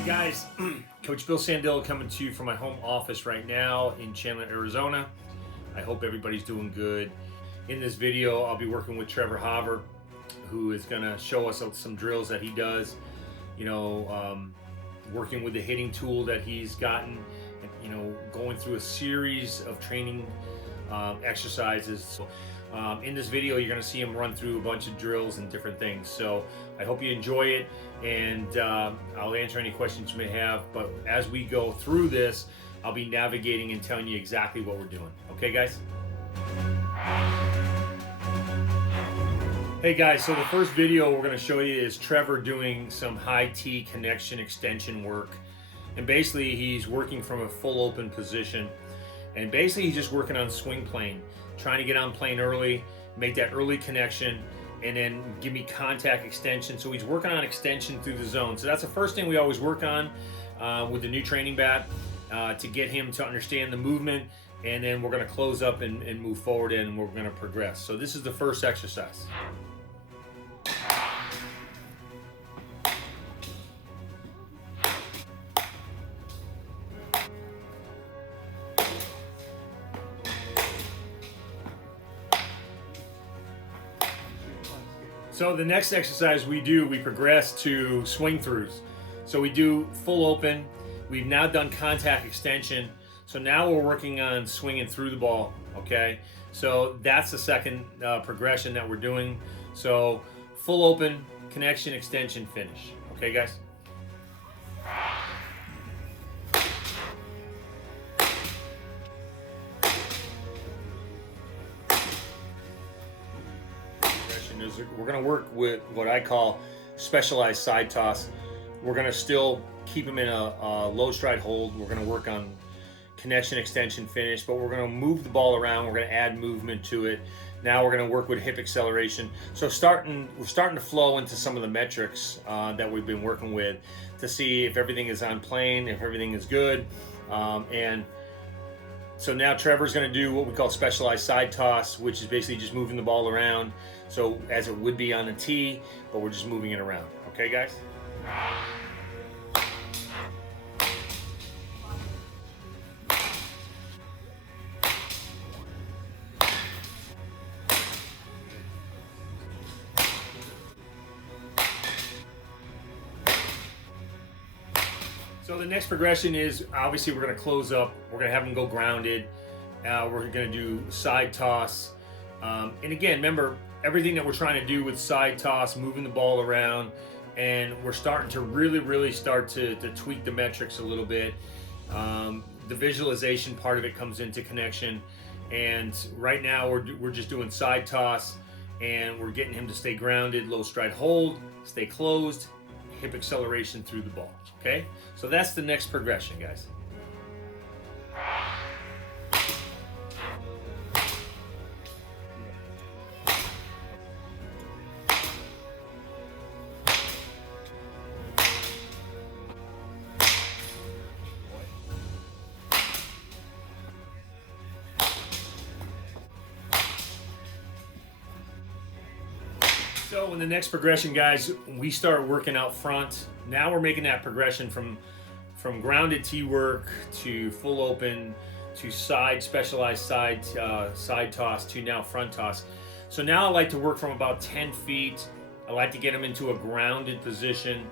Hey guys, Coach Bill Sandillo coming to you from my home office right now in Chandler, Arizona. I hope everybody's doing good. In this video, I'll be working with Trevor Hauver, who is going to show us some drills that he does, working with the hitting tool that he's gotten, going through a series of training exercises. In this video, you're going to see him run through a bunch of drills and different things. So I hope you enjoy it, and I'll answer any questions you may have. But as we go through this, I'll be navigating and telling you exactly what we're doing. Okay, guys? Hey guys, so the first video we're going to show you is Trevor doing some high T connection extension work. And basically he's working from a full open position. And basically he's just working on swing plane, trying to get on plane early, make that early connection, and then give me contact extension. So he's working on extension through the zone. So that's the first thing we always work on with the new training bat to get him to understand the movement. And then we're going to close up and move forward, and we're going to progress. So this is the first exercise. So the next exercise we progress to swing throughs. So we do full open. We've now done contact extension. So now we're working on swinging through the ball, okay? So that's the second progression that we're doing. So full open, connection, extension, finish. Okay, guys? We're going to work with what I call specialized side toss. We're going to still keep them in a low stride hold. We're going to work on connection, extension, finish, but we're going to move the ball around. We're going to add movement to it. Now we're going to work with hip acceleration. So we're starting to flow into some of the metrics that we've been working with to see if everything is on plane, if everything is good. And so now Trevor's going to do what we call specialized side toss, which is basically just moving the ball around. So as it would be on a tee, but we're just moving it around. Okay, guys? So the next progression is, obviously we're going to close up. We're going to have them go grounded. We're going to do side toss. And again, remember, everything that we're trying to do with side toss, moving the ball around, and we're starting to really start to tweak the metrics a little bit. The visualization part of it comes into connection. And right now we're just doing side toss, and we're getting him to stay grounded, low stride hold, stay closed, hip acceleration through the ball. Okay? So that's the next progression, guys. So in the next progression, guys, we start working out front. Now we're making that progression from grounded tee work to full open to specialized side toss to now front toss. So now I like to work from about 10 feet. I like to get them into a grounded position.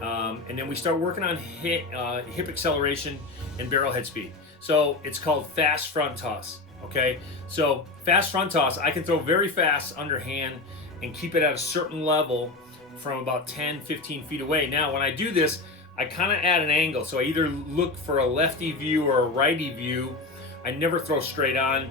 And then we start working on hip acceleration and barrel head speed. So it's called fast front toss, okay? So fast front toss, I can throw very fast underhand and keep it at a certain level from about 10, 15 feet away. Now, when I do this, I kind of add an angle. So I either look for a lefty view or a righty view. I never throw straight on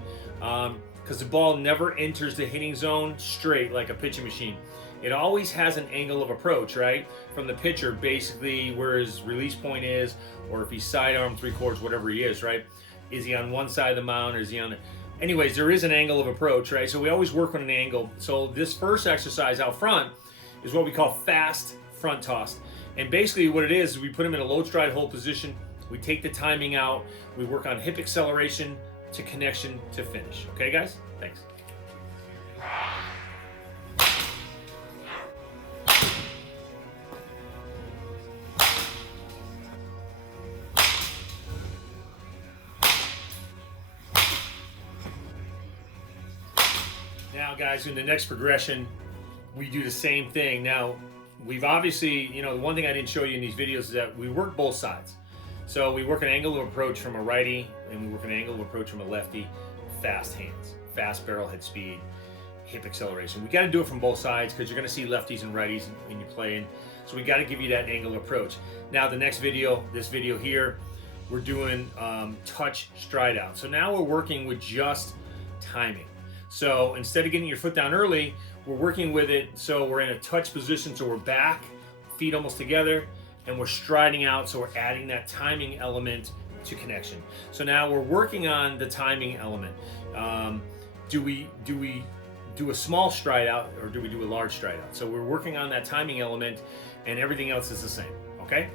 because the ball never enters the hitting zone straight like a pitching machine. It always has an angle of approach, right? From the pitcher, basically where his release point is, or if he's sidearm, three-quarters, whatever he is, right? Is he on one side of the mound, or is he on the... Anyways, there is an angle of approach, right? So we always work on an angle. So this first exercise out front is what we call fast front toss. And basically what it is we put him in a low stride hold position. We take the timing out. We work on hip acceleration to connection to finish. Okay, guys? Thanks. guys, in the next progression, we do the same thing. Now, we've obviously, the one thing I didn't show you in these videos is that we work both sides. So we work an angle of approach from a righty, and we work an angle of approach from a lefty. Fast hands, fast barrel head speed, hip acceleration. We got to do it from both sides because you're going to see lefties and righties when you're playing. So we got to give you that angle approach. Now the next video, this video here, we're doing touch stride out. So now we're working with just timing. So instead of getting your foot down early, we're working with it so we're in a touch position, so we're back, feet almost together, and we're striding out, so we're adding that timing element to connection. So now we're working on the timing element. Do we do a small stride out, or do we do a large stride out? So we're working on that timing element, and everything else is the same, okay?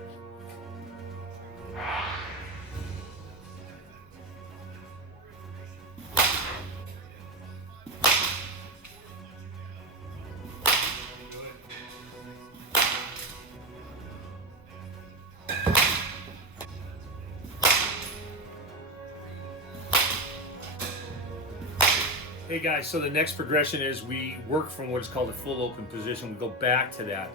Hey guys, so the next progression is we work from what is called a full open position. We go back to that.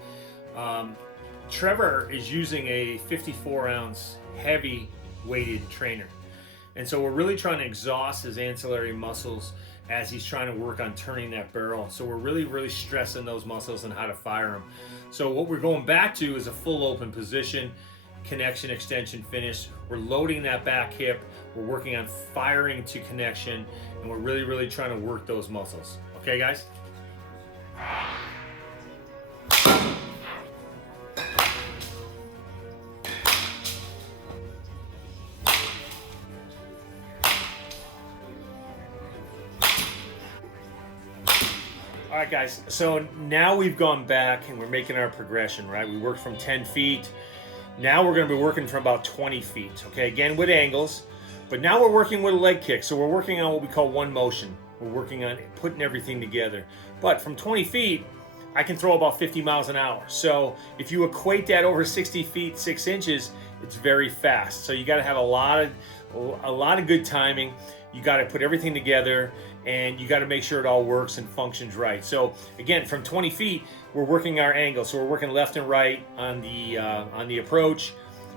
Trevor is using a 54-ounce heavy weighted trainer. And so we're really trying to exhaust his ancillary muscles as he's trying to work on turning that barrel. So we're really stressing those muscles and how to fire them. So what we're going back to is a full open position, connection, extension, finish. We're loading that back hip. We're working on firing to connection, and we're really trying to work those muscles. Okay, guys? All right, guys, so now we've gone back and we're making our progression, right? We worked from 10 feet. Now we're going to be working from about 20 feet, okay? Again, with angles. But now we're working with a leg kick, so we're working on what we call one motion. We're working on putting everything together. But from 20 feet, I can throw about 50 miles an hour. So if you equate that over 60 feet, 6 inches, it's very fast. So you got to have a lot of good timing. You got to put everything together, and you got to make sure it all works and functions right. So again, from 20 feet, we're working our angle. So we're working left and right on the approach.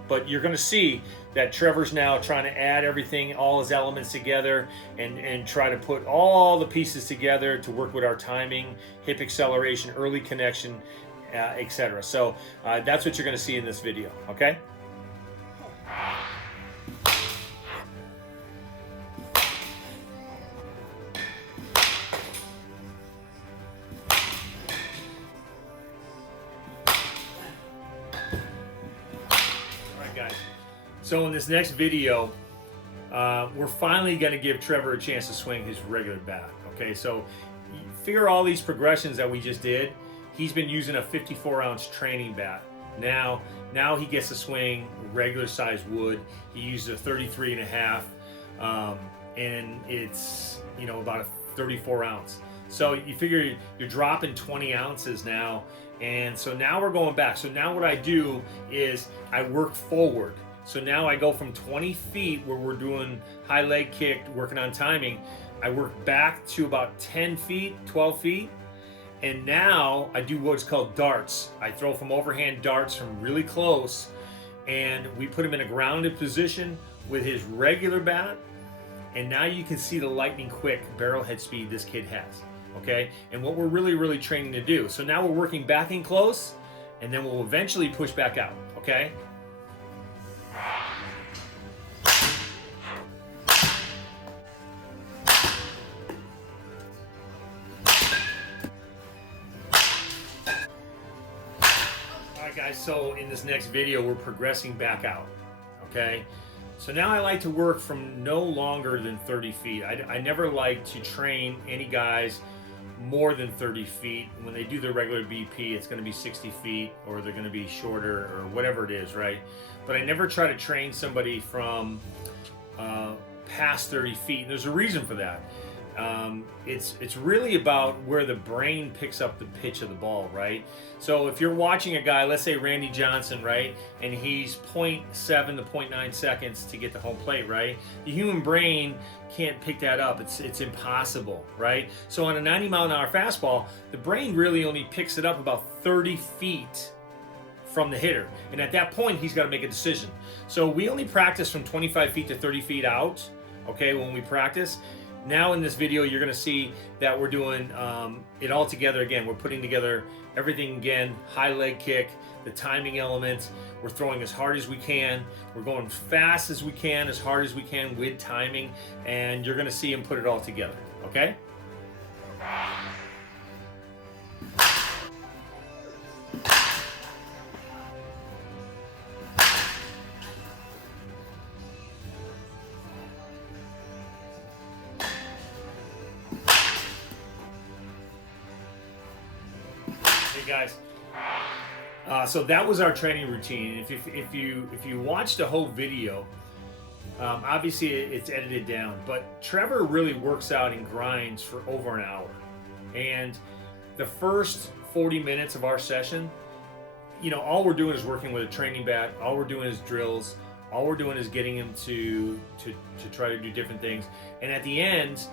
But you're going to see that Trevor's now trying to add everything, all his elements together, and try to put all the pieces together to work with our timing, hip acceleration, early connection, etc. So that's what you're going to see in this video, okay? Guys, so in this next video, we're finally going to give Trevor a chance to swing his regular bat. Okay, so figure all these progressions that we just did. He's been using a 54-ounce training bat. Now he gets to swing regular size wood. He uses a 33.5, and it's about a 34 ounce. So you figure you're dropping 20 ounces now. And so now we're going back. So now what I do is I work forward. So now I go from 20 feet where we're doing high leg kick, working on timing. I work back to about 10 feet, 12 feet. And now I do what's called darts. I throw from overhand darts from really close. And we put him in a grounded position with his regular bat. And now you can see the lightning quick barrel head speed this kid has. Okay, and what we're really training to do. So now we're working back in close, and then we'll eventually push back out. Okay. All right, guys. So in this next video, we're progressing back out. Okay. So now I like to work from no longer than 30 feet. I never like to train any guys more than 30 feet. When they do their regular BP, it's going to be 60 feet, or they're going to be shorter, or whatever it is, right? But I never try to train somebody from past 30 feet. And there's a reason for that. It's really about where the brain picks up the pitch of the ball, right? So if you're watching a guy, let's say Randy Johnson, right, and he's 0.7 to 0.9 seconds to get to home plate, right? The human brain can't pick that up. It's impossible, right? So on a 90-mile-an-hour fastball, the brain really only picks it up about 30 feet from the hitter, and at that point he's got to make a decision. So we only practice from 25 feet to 30 feet out, okay, when we practice. Now in this video you're going to see that we're doing it all together again. We're putting together everything again, high leg kick, the timing elements. We're throwing as hard as we can. We're going fast as we can, as hard as we can with timing, and you're going to see him put it all together, okay? Hey guys, so that was our training routine. If you watch the whole video, obviously it's edited down, but Trevor really works out and grinds for over an hour. And the first 40 minutes of our session, you know, all we're doing is working with a training bat. All we're doing is drills. All we're doing is getting him to try to do different things. And at the end,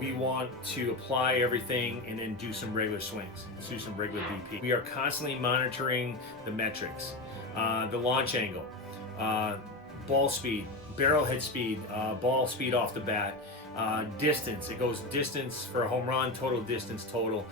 we want to apply everything and then do some regular swings, do some regular BP. We are constantly monitoring the metrics, the launch angle, ball speed, barrel head speed, ball speed off the bat, distance. It goes distance for a home run, total distance, total.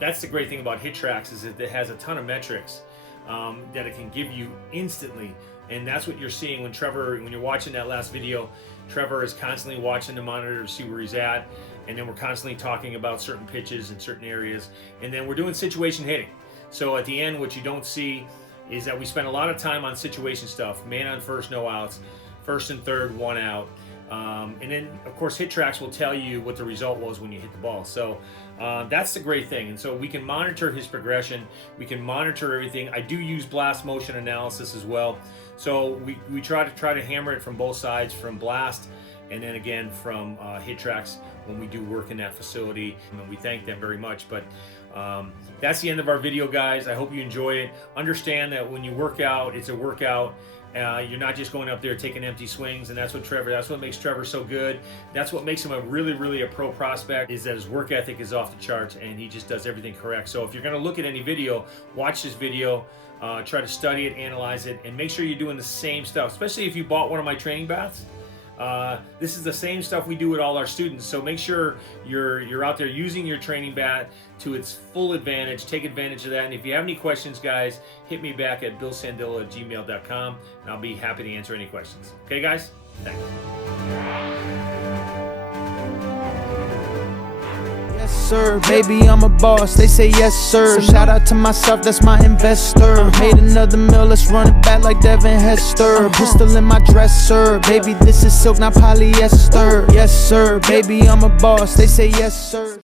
That's the great thing about HitTrax, is that it has a ton of metrics that it can give you instantly. And that's what you're seeing when you're watching that last video. Trevor is constantly watching the monitor to see where he's at, and then we're constantly talking about certain pitches in certain areas, and then we're doing situation hitting. So at the end, what you don't see is that we spend a lot of time on situation stuff: man on first, no outs; first and third, one out. And then, of course, HitTrax will tell you what the result was when you hit the ball. So that's the great thing. And so we can monitor his progression. We can monitor everything. I do use blast motion analysis as well. So we try to hammer it from both sides, from blast and then again from HitTrax when we do work in that facility. And we thank them very much. But that's the end of our video, guys. I hope you enjoy it. Understand that when you work out, it's a workout. You're not just going up there taking empty swings, and that's what makes Trevor so good. That's what makes him really a pro prospect, is that his work ethic is off the charts and he just does everything correct. So if you're going to look at any video, watch this video, try to study it, analyze it, and make sure you're doing the same stuff, especially if you bought one of my training bats. This is the same stuff we do with all our students, so make sure you're out there using your training bat to its full advantage. Take advantage of that, and if you have any questions, guys, hit me back at billsandilla@gmail.com, and I'll be happy to answer any questions. Okay, guys? Thanks. Yes, sir, baby, I'm a boss, they say yes, sir. Shout out to myself, that's my investor. Made another meal, let's run it back like Devin Hester. Pistol in my dresser, baby, this is silk, not polyester. Yes, sir, baby, I'm a boss, they say yes, sir.